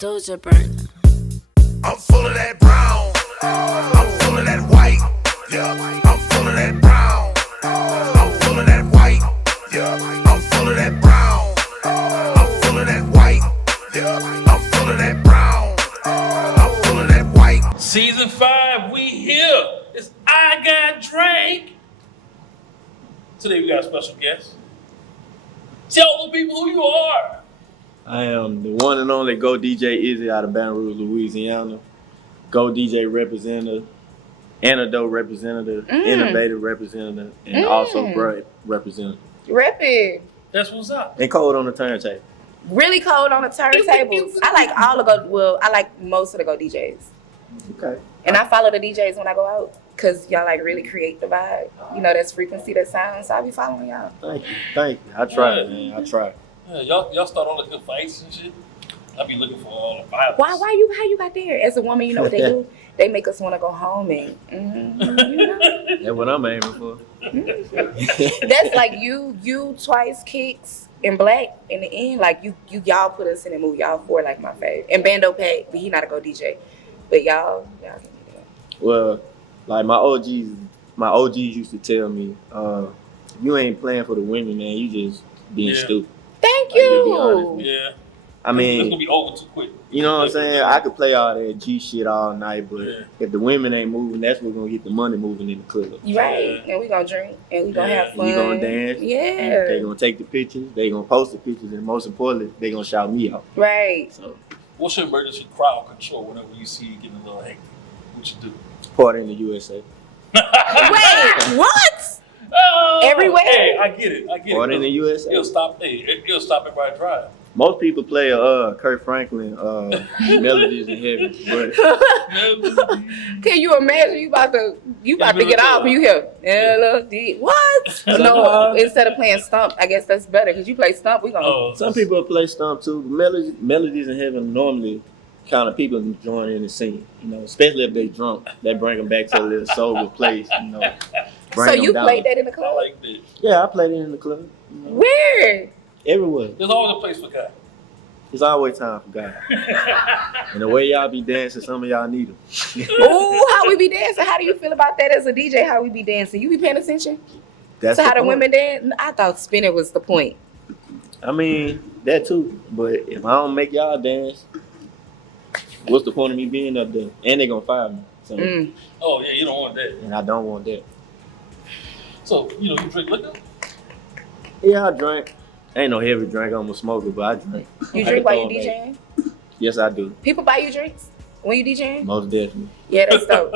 Doja burn. I'm full of that brown. I'm full of that white. Yeah. I'm full of that brown. I'm full of that white. Yeah. I'm full of that brown. I'm full of that white. Yeah. I'm full of that brown. I'm full of that white. Season 5, we here. It's IGotDrank. Today we got a special guest. Tell the people who you are. I am the one and only Go DJ Izzy out of Baton Rouge, Louisiana. Go DJ representative, antidote representative, innovative representative, and also bread representative. Reppin'. That's what's up. And cold on the turntable. Really cold on the turntables. I like all the I like most of the Go DJs. Okay. And I follow the DJs when I go out because y'all like really create the vibe. You know, that's frequency, that sound. So I be following y'all. Thank you. I try, man. I try. Yeah, y'all start all the good fights and shit. I be looking for all the violence. How you got there? As a woman, you know what they do? They make us want to go home and, you know? That's what I'm aiming for. That's like you twice kicks and black in the end. Like y'all put us in the mood. Y'all four like my favorite. And Bando Pay, but he not a Go DJ. But y'all can do that. Well, like my OGs used to tell me, if you ain't playing for the women, man, you just being stupid. Thank Like, to be you. honest. Yeah. I mean, it's gonna be over too quick. You know what I'm saying? I could play all that G shit all night, but if the women ain't moving, that's what's gonna get the money moving in the club. Right. And we gonna drink and we gonna have fun. We gonna dance. Yeah. They gonna take the pictures. They gonna post the pictures, and most importantly, they gonna shout me out. Right. So, what's your emergency crowd control whenever you see you getting a little hectic? What you do? party in the USA. Wait, what? Everywhere? Hey, I get it. Party in the USA. It'll stop everybody drive. Most people play Kurt Franklin Melodies in Heaven, but can you imagine you about to get off and you hear melody? What? No, instead of playing Stump, I guess that's better because you play Stump. We gonna. Some people play Stump too. Melodies in Heaven normally kind of people join in and sing. You know, especially if they drunk, they bring them back to a little sober place. You know. So you played that in the club? I like that. Yeah, I played it in the club. You know. Where? Everywhere. There's always a place for God. There's always time for God. And the way y'all be dancing, some of y'all need them. Ooh, how we be dancing? How do you feel about that as a DJ? How we be dancing? You be paying attention? That's to how the point. women dance? I thought spinning was the point. I mean, that too. But if I don't make y'all dance, what's the point of me being up there? And they gonna fire me. So, Oh yeah, you don't want that. And I don't want that. So, you drink liquor? Yeah, I drink. Ain't no heavy drink. I'm a smoker, but I drink. You drink while you DJing? Yes, I do. People buy you drinks when you DJing? Most definitely. Yeah, that's dope.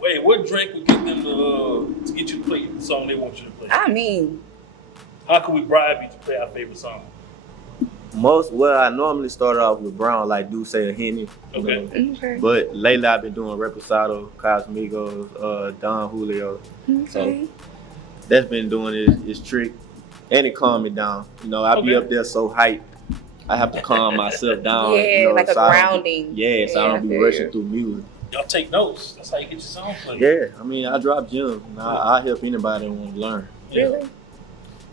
Wait, what drink would get them to get you to play the song they want you to play? I mean, how can we bribe you to play our favorite song? I normally start off with brown, like do say a Henny. Okay. Okay. But lately I've been doing Reposado, Cosmigos, Don Julio. Okay. So that's been doing its trick. And it calmed me down. You know, I be up there so hyped. I have to calm myself down. Yeah, like a so grounding. So I don't be rushing through music. Y'all take notes. That's how you get your song played. Yeah, I mean, I drop gems. And I help anybody that want to learn. Really?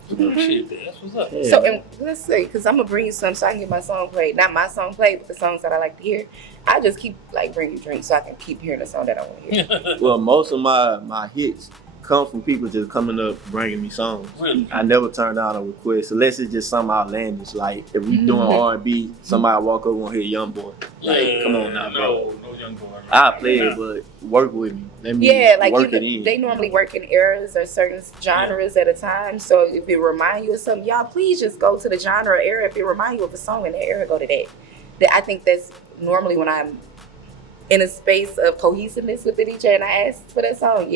Shit, that's what's up. Yeah. So, and let's see, because I'm going to bring you some so I can get my song played. Not my song played, but the songs that I like to hear. I just keep, bringing you drinks so I can keep hearing the song that I want to hear. Well, most of my hits come from people just coming up bringing me songs. Really? I never turn down a request unless it's just something outlandish. Like if we doing R&B, somebody walk over and hear Young Boy. Like, come on now, bro. No Young Boy. I play it, but work with me. Let me work it in. They normally work in eras or certain genres at a time. So if it remind you of something, y'all please just go to the genre era. If it remind you of a song in that era, go to that. I think that's normally when I'm in a space of cohesiveness with the DJ and I ask for that song,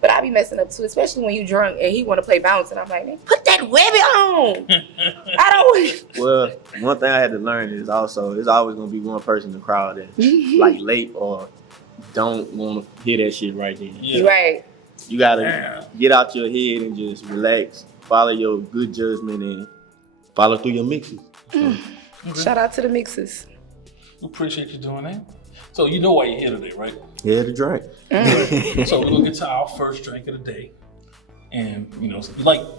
But I be messing up too, especially when you drunk and he want to play bounce and I'm like, man, put that Webby on. I don't. Well, one thing I had to learn is also it's always gonna be one person in the crowd that's like late or don't want to hear that shit right then. Yeah. Right. You gotta get out your head and just relax, follow your good judgment and follow through your mixes. Shout out to the mixes. Appreciate you doing that. So you know why you're here today, right? Yeah, the drink. So we're gonna get to our first drink of the day. And you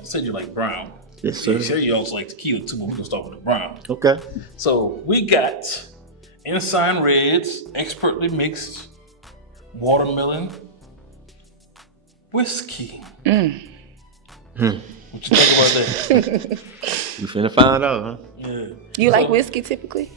said you like brown. Yes, sir. You said you also like tequila too, but we're gonna start with the brown. Okay. So we got Ensign Reds, expertly mixed watermelon whiskey. What you think about that? You finna find out, huh? Yeah. You like whiskey typically?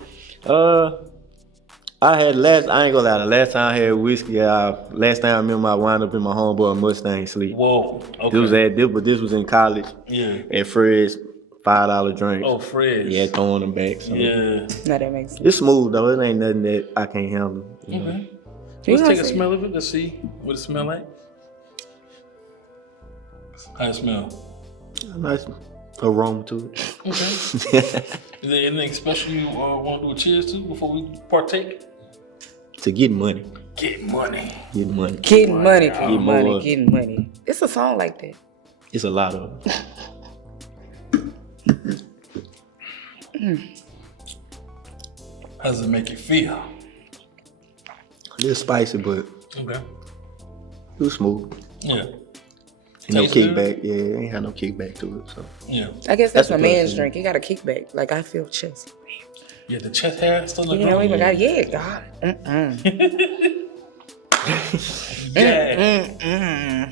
I ain't gonna lie, the last time I had whiskey, last time I remember I wound up in my homeboy Mustang sleep. Whoa. Okay. This was in college. Yeah. At Fred's, $5 drinks. Oh, Fred's. Yeah, throwing them back. So. Yeah. No, that makes sense. It's smooth though. It ain't nothing that I can't handle. You know? Okay. Let's take a smell of it. Let's see what it smell like. How it smell? A nice aroma to it. Okay. Is there anything special you want to do a cheers to before we partake? To get money. Get money. Getting money. Getting money, Get getting more. money, getting money. It's a song like that. It's a lot of it. How does it make you feel? It's spicy, but Okay. it was smooth. Yeah. Ain't no Tastes good? kickback. Yeah, ain't had no kickback to it. So Yeah. I guess that's That's a a man's blessing. drink. You got a kickback. Like I feel chest. Yeah, the chest hair still look You don't good. even got God. Yeah.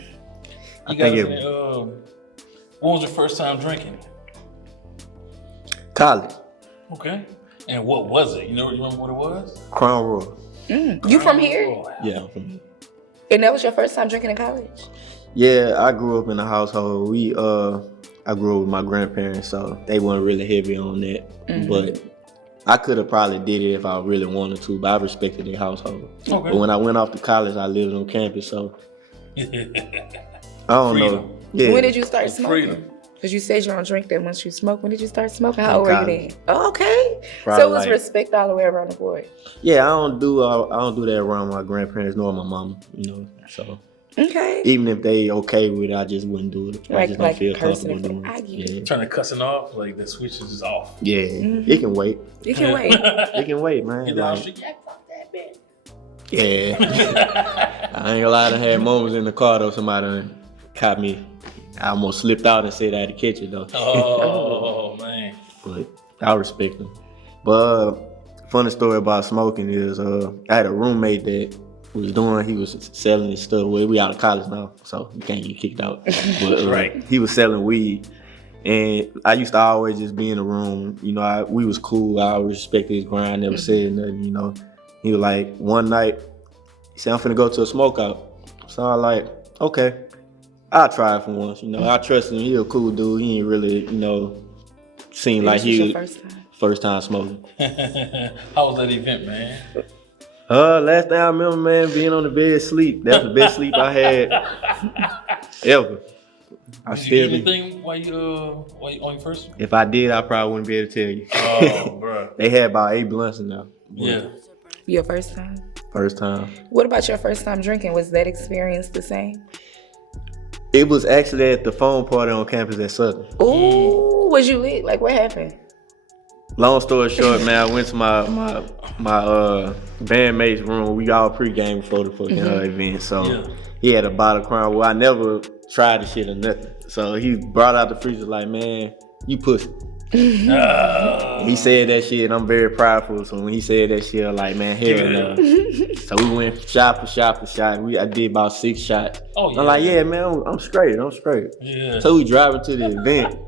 I You think guys, it what was your first time drinking? college. Okay. And what was it? You remember what it was? Crown Royal. You from here? Oh, Yeah, I'm from here. And that was your first time drinking in college? Yeah, I grew up in a household. I grew up with my grandparents, so they weren't really heavy on that. But I could have probably did it if I really wanted to, but I respected their household. Okay. But when I went off to college, I lived on campus, so I don't Freedom. know. Yeah. When did you start smoking? Freedom. Because you said you don't drink that much you smoke. When did you start smoking? How old were you college. then? Oh, okay. Probably So it was like- respect all the way around the board. Yeah, I don't do that around my grandparents nor my mama, So Okay. even if they okay with it, I just wouldn't do it. I just don't feel comfortable cursing. doing I it. get it. Trying to cussing off, like the switch is just off. Yeah, it can wait. You can wait. It can wait, man. Get down the Like, street. Yeah, fuck that bitch. yeah. I ain't gonna lie, I done had moments in the car though, somebody done caught me. I almost slipped out and said I had to catch it though. Oh man. But I respect them. But funny story about smoking is I had a roommate that he was selling his stuff. Well, we out of college now, so you can't get kicked out. But Right. he was selling weed. And I used to always just be in the room. We was cool. I always respected his grind, never said nothing, He was like, one night, he said, I'm finna go to a smokeout. So I like, okay, I'll try it for once. I trust him. He a cool dude. He ain't really, seem like This was he your first time smoking. How was that event, man? Last thing I remember, man, being on the bed sleep. That's the best sleep I had ever. I Did you still get be. anything while you on your first? If I did, I probably wouldn't be able to tell you. Oh, bro. They had about 8 blunts in there. Yeah. Your first time? First time. What about your first time drinking? Was that experience the same? It was actually at the phone party on campus at Southern. Ooh, was you lit? Like what happened? Long story short, man, I went to my bandmate's room. We all pregame before the fucking event. So Yeah. he had a bottle of Crown. Well, I never tried the shit or nothing. So he brought out the freezer like, man, you pussy. He said that shit, and I'm very prideful. So when he said that shit, I'm like, man, hell no. So we went shot for shot for shot. I did about 6 shots. Oh, yeah. I'm like, yeah, man, I'm straight. Yeah. So we driving to the event,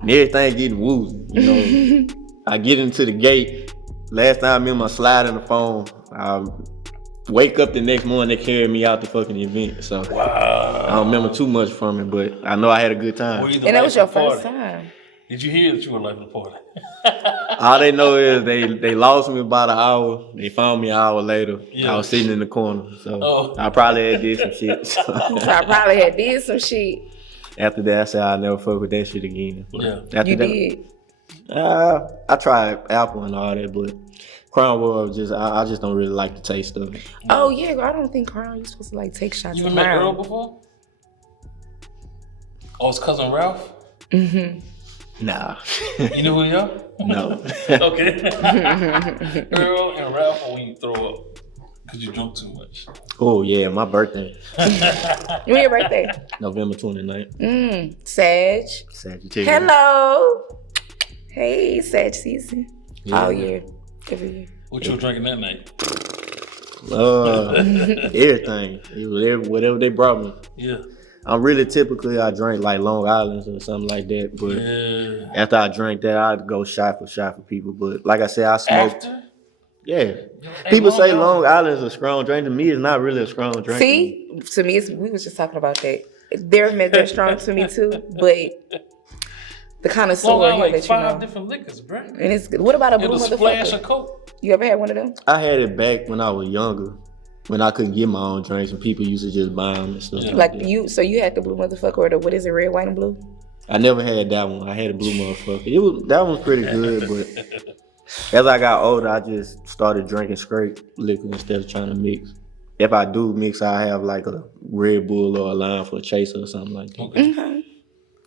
and everything getting woozy. I get into the gate. Last time I remember, I slide on the phone. I wake up the next morning, they carried me out the fucking event. So Wow. I don't remember too much from it, but I know I had a good Were time. you the And that was life your of the first party? time. Did you hear that you were life of the party? All they know is they lost me about an hour. They found me an hour later. Yeah. I was sitting in the corner. So Oh. I probably had did some shit. So So I probably had did some shit. after that, I said I'll never fuck with that shit again. Yeah. After You that, did. I tried apple and all that, but Crown Royal I just don't really like the taste of it. Oh yeah, girl, I don't think Crown you're supposed to like take shots You of ever met Earl Crown. before? Oh, his cousin Ralph? Nah. You know who they are? No. Okay. Earl and Ralph are when you throw up because you drunk too much. Oh yeah, my birthday, When your birthday? November 29th. Sag. Sagittarius. Hello. Hey, Sag season. Yeah. All year. every year? What you were drinking that night? Everything. It was whatever they brought me. Yeah. I'm really typically I drink like Long Island's or something like that. But after I drank that, I'd go shot for people. But like I said, I smoked. After? Yeah. People say Long Island's a strong drink. To me, it's not really a strong drink. See, to me, we was just talking about that. They're strong to me too, but the kind of Long sour Island, here like that 5 you know. different liquors, bro. And it's what about a blue It'll splash a motherfucker? Coke. You ever had one of them? I had it back when I was younger, when I couldn't get my own drinks and people used to just buy them and stuff. Like you, so you had the blue motherfucker or the what is it, red, white, and blue? I never had that one. I had a blue motherfucker. That one was pretty good, but as I got older, I just started drinking straight liquor instead of trying to mix. If I do mix, I have like a Red Bull or a lime for a chaser or something like that. Okay. Mm-hmm.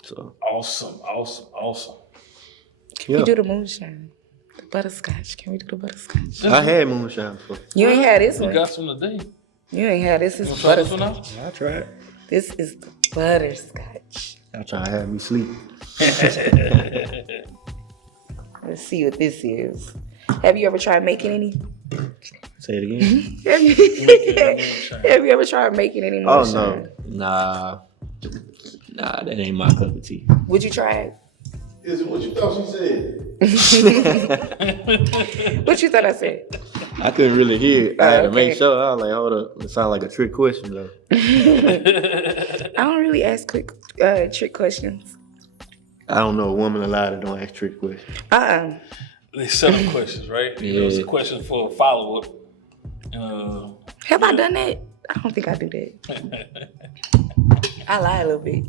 So Awesome. Can we do the moonshine? The butterscotch. Can we do the butterscotch? I had moonshine before. You ain't had this We one. got some today. You ain't had this. You Is want to try this one butterscotch. out? I tried. This is the butterscotch. Y'all trying to have me sleep. Let's see what this is. Have you ever tried making any? Say it again. Have you ever tried making any Oh moonshine? no. Nah, that ain't my cup of tea. Would you try it? Is it what you thought she said? What you thought I said? I couldn't really hear it. I had to Okay. make sure. I was like, hold up. It sounded like a trick question though. I don't really ask quick trick questions. I don't know a woman alive that don't ask trick questions. They set up questions, right? Yeah. It was a question for a follow-up. Have I done that? I don't think I do that. I lie a little bit.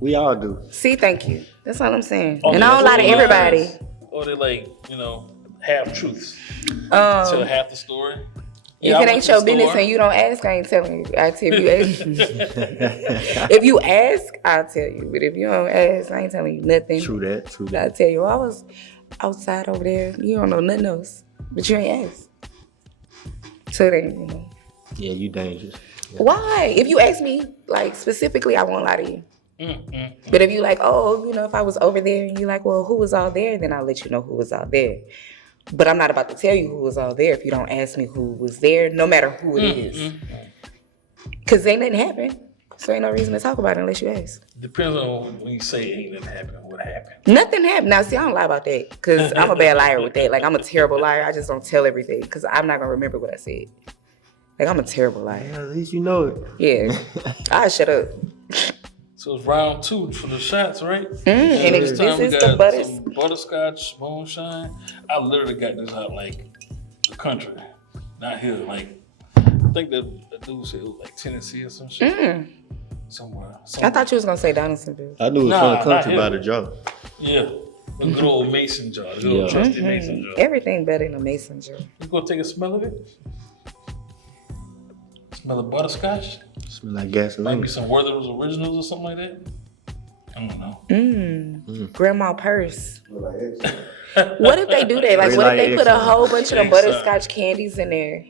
We all do. See, thank you. That's all I'm saying. Oh, And I don't lie to lies, everybody. Or they like, half truths. Tell half the story. Yeah, If I it went ain't to your the business store. and you don't ask, I ain't telling you. I tell you. If you ask, I'll tell you. But if you don't ask, I ain't telling you nothing. True that. I'll tell you, I was outside over there. You don't know nothing else. But you ain't asked. So then, Yeah, you dangerous. Why? If you ask me, like, specifically, I won't lie to you. But if you like, if I was over there and you like, well, who was all there? Then I'll let you know who was all there. But I'm not about to tell you who was all there if you don't ask me who was there, no matter who it is. Because ain't nothing happened. So ain't no reason to talk about it unless you ask. Depends on when you say ain't nothing happened, what happened. Nothing happened. Now, see, I don't lie about that because I'm a bad liar with that. Like, I'm a terrible liar. I just don't tell everything because I'm not going to remember what I said. Like, I'm a terrible liar. Yeah, at least you know it. Yeah. I shut up. So it's round 2 for the shots, right? And This time we this is got the butters. some butterscotch moonshine. I literally got this out like the country, not here. Like I think the dude said it was like Tennessee or some shit. Somewhere. I thought you was going to say Donaldsonville. I knew it was Nah, from the not country here. by the jar. Yeah, a good old mason jar, a good old Yeah. trusty mason jar. Everything better than a mason jar. You gonna take a smell of it? Smell of butterscotch? Smell like Might gasoline. be some Werther's Originals or something like that. I don't know. Grandma purse. What if they do that? Like, what if they put a whole bunch of the butterscotch candies in there?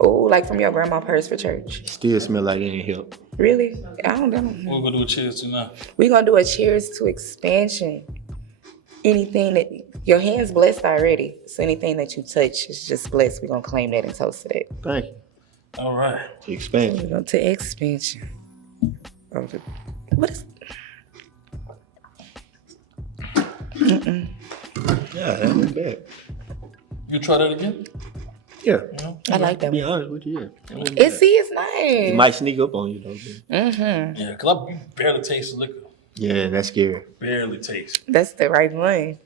Oh, like from your grandma purse for church. Still smell like it ain't help. Really? I don't know. We're gonna do a cheers to now. We're going to do a cheers to expansion. Anything that, your hand's blessed already. So anything that you touch is just blessed. We're going to claim that and toast to that. Thank you. All right. Expansion. We're going to expansion. What is... Yeah, that ain't bad. You try that again? Yeah. I like that To be one. honest with you, yeah. That wasn't It's bad. nice. It might sneak up on you though. But Yeah, because I barely taste the liquor. yeah, that's scary. Barely taste. That's the right one.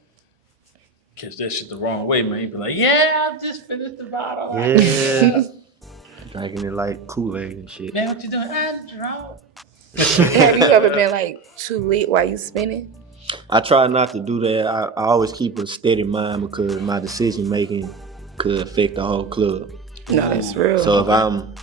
Catch that shit the wrong way, man. You be like, yeah, I just finished the bottle. Yeah. Drinking it like Kool-Aid and shit. Man, what you doing? I'm drunk. Have you ever been like too lit while you spinning? I try not to do that. I always keep a steady mind because my decision making could affect the whole club. No, that's real. So if I'm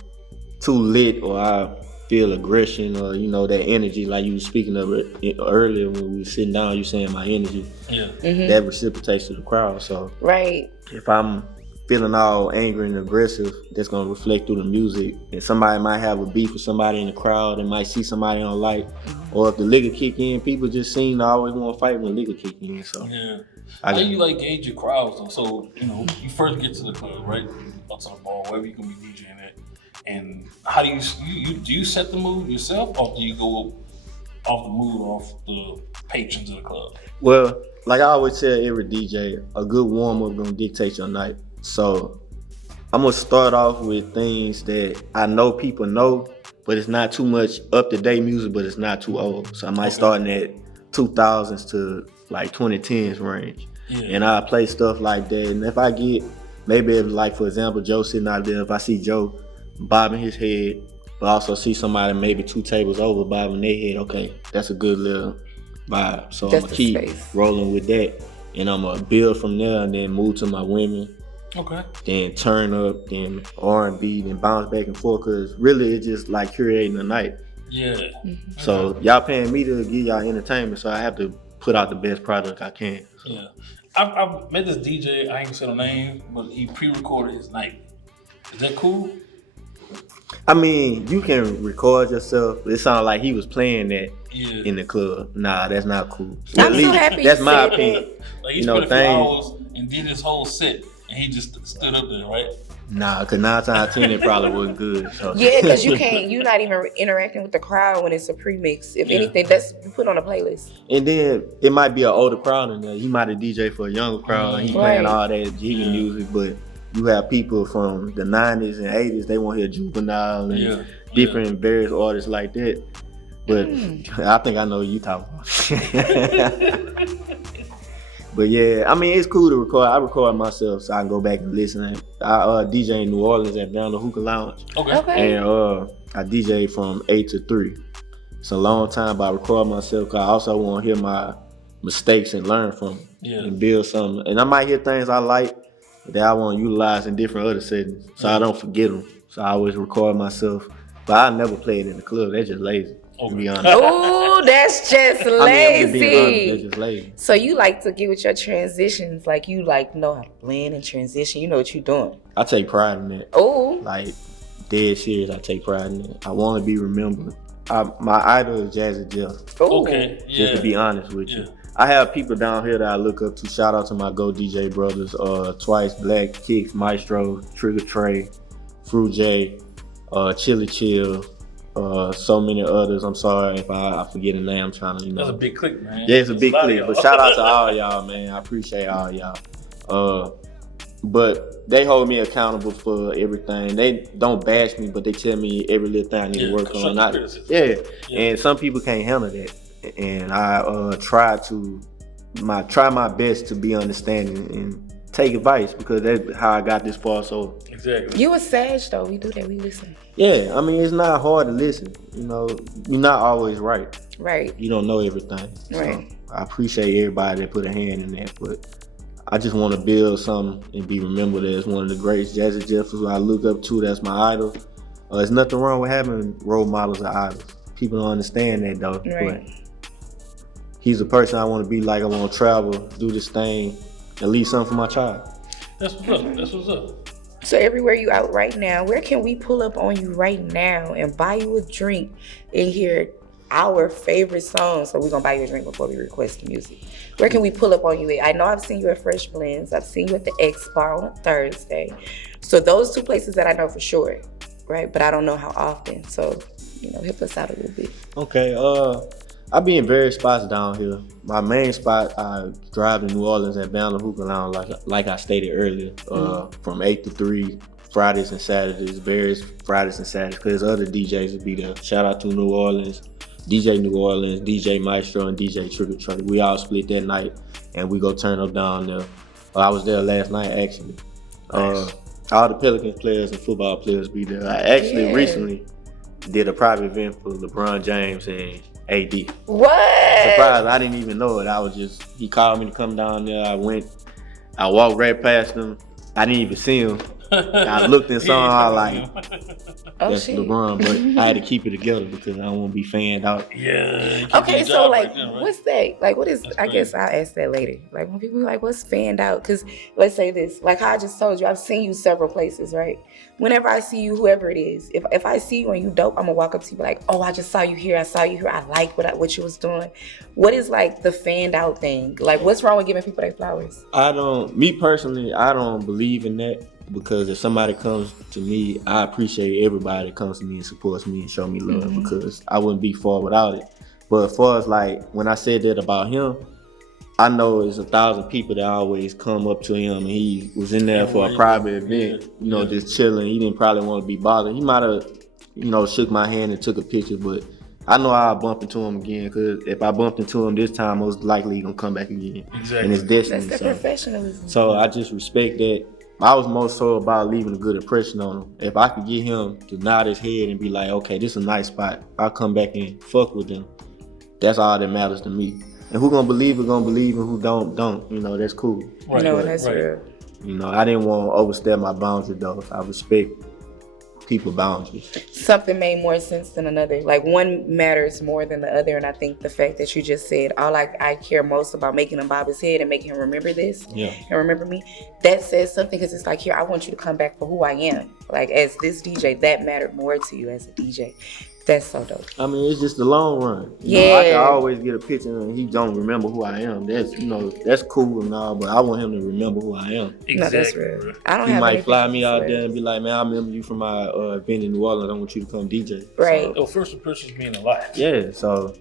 too lit or I feel aggression or, that energy like you were speaking of it earlier when we were sitting down, you saying my energy, Yeah. that reciprocates to the crowd. So Right. if I'm feeling all angry and aggressive, that's gonna reflect through the music. And somebody might have a beef with somebody in the crowd and might see somebody on light. Or if the liquor kick in, people just seem to always want to fight when liquor kick in. So how do you like gauge your crowds though? So, you know, you first get to the club, right? Or to the bar, wherever you can be DJing at. And how do you set the mood yourself, or do you go off the mood off the patrons of the club? Well, like I always tell every DJ, a good warm-up gonna dictate your night. So I'm gonna start off with things that I know people know, but it's not too much up-to-date music, but it's not too old. So I might start in that 2000s to like 2010s range. And I play stuff like that. And if I get, maybe if, like for example, Joe sitting out there, if I see Joe bobbing his head, but also see somebody maybe 2 tables over bobbing their head, okay, that's a good little vibe. So I'm gonna keep rolling with that, and I'm gonna build from there, and then move to my women. Okay. Then turn up, then R&B, then bounce back and forth. Cause really, it's just like curating the night. Yeah. So y'all paying me to give y'all entertainment, so I have to put out the best product I can. So. Yeah. I've met this DJ. I ain't gonna say no name, but he pre-recorded his night. Is that cool? I mean, you can record yourself. It sounded like he was playing that in the club. Nah, that's not cool. I'm so happy. That's my opinion. Like he spent a few hours and did his whole set, and he just stood up there, right? Nah, cause 9 times out of 10 it probably wasn't good. So. Yeah, cause you're not even interacting with the crowd when it's a pre-mix. If anything, that's you put on a playlist. And then it might be an older crowd in there. He might have DJ for a younger crowd, and he playing all that jiggy music, but you have people from the 90s and 80s, they want to hear Juvenile and different various artists like that. But I think I know what you talking about. But yeah, I mean, it's cool to record. I record myself so I can go back and listen. I DJ in New Orleans at Down the Hookah Lounge. Okay. And I DJ from 8 to 3. It's a long time, but I record myself because I also want to hear my mistakes and learn from them and build something. And I might hear things I like that I want to utilize in different other settings, so I don't forget them. So I always record myself, but I never play it in the club. That's just lazy, to be honest. Oh, that's just lazy. I mean, I'm just being honest, that's just lazy. So you like to get with your transitions, like you like know how to blend and transition. You know what you're doing. I take pride in that. Oh, like dead serious. I take pride in that. I want to be remembered. My idol is Jazzy Jeff. Okay, just to be honest with you. I have people down here that I look up to. Shout out to my Go DJ brothers, Twice Black, Kicks, Maestro, Trigger Trey, Fruit J, Chili Chill, so many others. I'm sorry if I forget a name. I'm trying to, That's a big click, man. Yeah, it's a big click. But shout out to all y'all, man. I appreciate all y'all. But they hold me accountable for everything. They don't bash me, but they tell me every little thing I need to work on. And some people can't handle that. And I try my best to be understanding and take advice, because that's how I got this far. So exactly. You a sage though. We do that. We listen. Yeah, I mean, it's not hard to listen. You know, you're not always right. Right. You don't know everything. Right. So I appreciate everybody that put a hand in that, but I just want to build something and be remembered as one of the greats. Jazzy Jeff is who I look up to. That's my idol. There's nothing wrong with having role models or idols. People don't understand that though. Right. But he's the person I want to be like. I want to travel, do this thing, and leave something for my child. That's what's up. That's what's up. So everywhere you out right now, where can we pull up on you right now and buy you a drink and hear our favorite songs? So we're going to buy you a drink before we request the music. Where can we pull up on you at? I know I've seen you at Fresh Blends. I've seen you at the X Bar on a Thursday. So those 2 places that I know for sure, right? But I don't know how often. So, help us out a little bit. Okay. I be in various spots down here. My main spot, I drive to New Orleans at Down the Hookah Lounge, like I stated earlier, from 8 to 3, Fridays and Saturdays, various Fridays and Saturdays, because other DJs will be there. Shout out to New Orleans, DJ New Orleans, DJ Maestro, and DJ Trigger Trey. We all split that night, and we go turn up down there. I was there last night, actually. Nice. All the Pelicans players and football players be there. I actually recently did a private event for LeBron James and AD. What? Surprised, I didn't even know it. He called me to come down there. I walked right past him. I didn't even see him. I looked and saw him. I was like, That's LeBron, but I had to keep it together because I don't want to be fanned out. Yeah. Okay, so like, right then, right? what's that? Like, what is? That's I guess I'll ask that later. Like, when people be like, what's fanned out? Because let's say this, like how I just told you, I've seen you several places, right? Whenever I see you, whoever it is, if I see you and you dope, I'm gonna walk up to you like, oh, I just saw you here. I saw you here. I like what you was doing. What is like the fanned out thing? Like, what's wrong with giving people their flowers? Me personally, I don't believe in that. Because if somebody comes to me, I appreciate everybody that comes to me and supports me and show me love because I wouldn't be far without it. But as far as like when I said that about him, I know it's 1,000 people that always come up to him and he was in there for a private event, just chilling. He didn't probably want to be bothered. He might have, shook my hand and took a picture, but I know I'll bump into him again because if I bumped into him this time, most likely he's gonna come back again. Exactly. And it's destiny. That's the professionalism. So I just respect that. I was more so about leaving a good impression on him. If I could get him to nod his head and be like, okay, this is a nice spot. I'll come back and fuck with him. That's all that matters to me. And who gonna believe it, gonna believe, and who don't. That's cool. Right, That's real. I didn't want to overstep my boundary though. I respect people boundaries. Something made more sense than another. Like one matters more than the other, and I think the fact that you just said, all I care most about making him bob his head and making him remember this and remember me, that says something because it's like, here, I want you to come back for who I am. Like as this DJ, that mattered more to you as a DJ. That's so dope. I mean, it's just the long run. I can always get a picture and he don't remember who I am. That's that's cool and all, but I want him to remember who I am. Exactly. No, that's real. I don't he have might fly me out there and be like, man, I remember you from my event in New Orleans. I want you to come DJ. Right. So, first impressions mean a lot. Yeah, so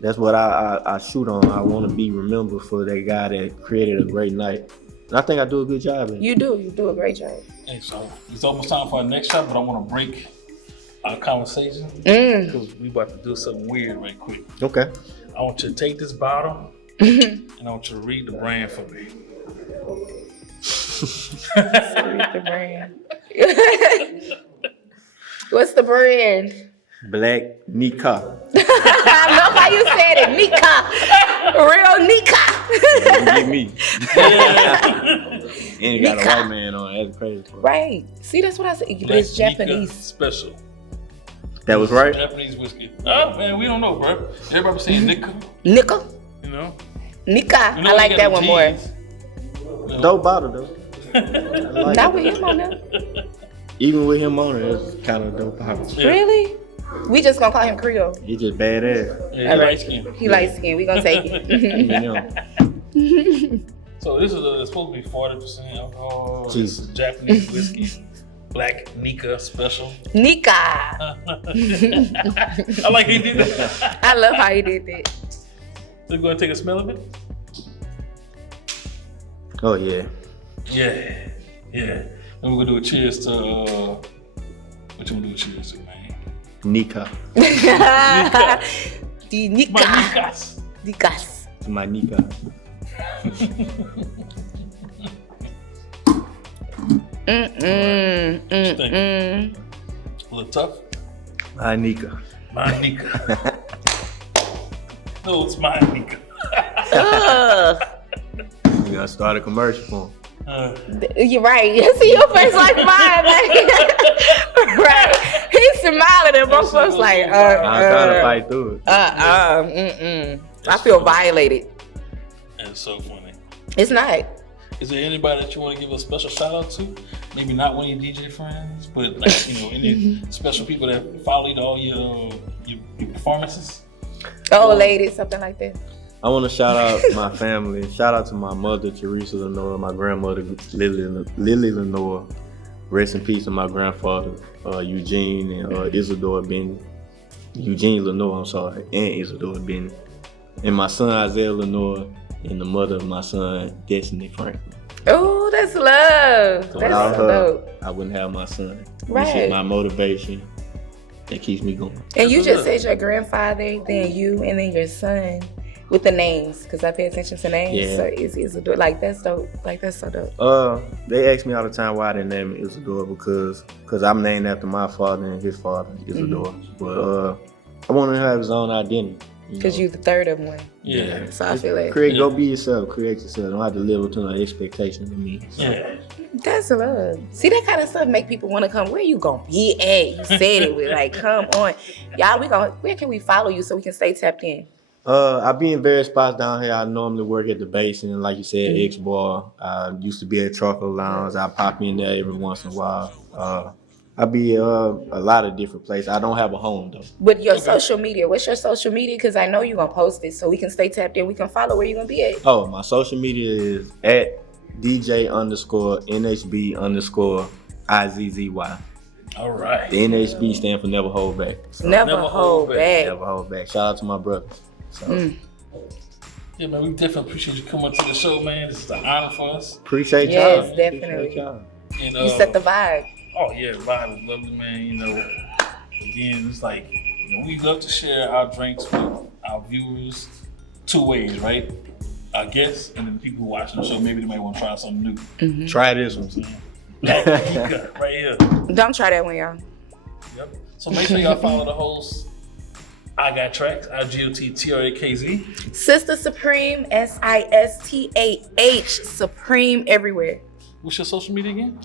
that's what I shoot on. I want to be remembered for that guy that created a great night. And I think I do a good job. You do a great job. Hey, so it's almost time for our next shot, but I want to break our conversation because we about to do something weird right quick. Okay. I want you to take this bottle and I want you to read the brand for me. Read the brand. What's the brand? Black Nika. I love how you said it, Nika. Real Nika. Get me. And you got a white man on it. That's crazy. Right. See, that's what I said. Black It's Japanese. Nika special. That was right? Japanese whiskey. Oh, man, we don't know, bro. Everybody saying Nika. Nika. You know? Nika. You know I like you that got one the more. G's. You know? Dope bottle, though. Not with him on there. Even with him on it, it's kind of dope bottle. Yeah. Really? We just gonna call him Creole. He just badass. Yeah, he light skin. He light skin. We gonna take it. So this is it's supposed to be 40% alcohol. Jesus. It's Japanese whiskey. Black Nika special. Nika. I like he did that. I love how he did that. So you gonna take a smell of it? Oh, yeah. Yeah. And we're gonna do a cheers to what you gonna do a cheers to, man? Nika. The Nika. My Nikas. Nikas. To my Nika. A little tough? My Nika. My Nika. No, it's my Nika. We gotta start a commercial for him. You're right. See your face like mine, like right. He's smiling and both of us like, I'm trying to fight through it. I feel violated. That's so funny. It's not. Is there anybody that you want to give a special shout out to? Maybe not one of your DJ friends, but like any special people that followed all your performances? Oh, ladies, something like that. I want to shout out my family. Shout out to my mother, Teresa Lenore, my grandmother, Lily Lenore. Rest in peace to my grandfather, Eugene and Isidore Benny. Eugene Lenore, and Isidore Benny. And my son, Isaiah Lenore, and the mother of my son, Destiny Franklin. Oh, that's love. So That's so dope. I wouldn't have my son. Right. This is my motivation that keeps me going. And you just said your grandfather, then you, and then your son with the names, because I pay attention to names. Yeah. So Isidore, like that's dope. Like that's so dope. They ask me all the time why they name me Isidore because I'm named after my father and his father, Isidore. But I want him to have his own identity. Because you the third of one. Yeah. So I feel like Go be yourself. Create yourself. Don't have to live up to no expectations of me. So. Yeah. that's love. See, that kind of stuff make people want to come. Where you gonna be at? You said it with like, come on, y'all. Where can we follow you so we can stay tapped in? I be in various spots down here. I normally work at the Basin, like you said, X-Bar. I used to be at Truckle Lounge. I pop in there every once in a while. I be a lot of different places. I don't have a home though. But your social media, what's your social media? Because I know you're gonna post it, so we can stay tapped in. We can follow where you're gonna be at. Oh, my social media is at DJ_NHB_IZZY. All right. The NHB stand for Never Hold Back. So, Never hold back. Never hold back. Shout out to my brothers. So, Yeah, man, we definitely appreciate you coming to the show, man. This is an honor for us. appreciate y'all. Yes, definitely. Appreciate y'all. And, You set the vibe. Oh yeah, vibe is lovely, man. You know, again, it's like we love to share our drinks with our viewers two ways, right? Our guests and then the people who watching the show. Maybe they might want to try something new. Try this one. Right here. Don't try that one, y'all. Yep. So make sure y'all follow the host. I Got Tracks, IGotTrakz. Sister Supreme, SISTAH, Supreme everywhere. What's your social media again?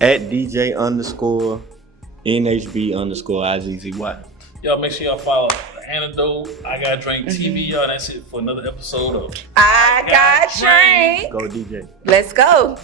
At DJ_NHB_IZZY. Y'all make sure y'all follow The Antidote, IGotDrank TV. Y'all, that's it for another episode of I got drink. Go DJ. Let's go.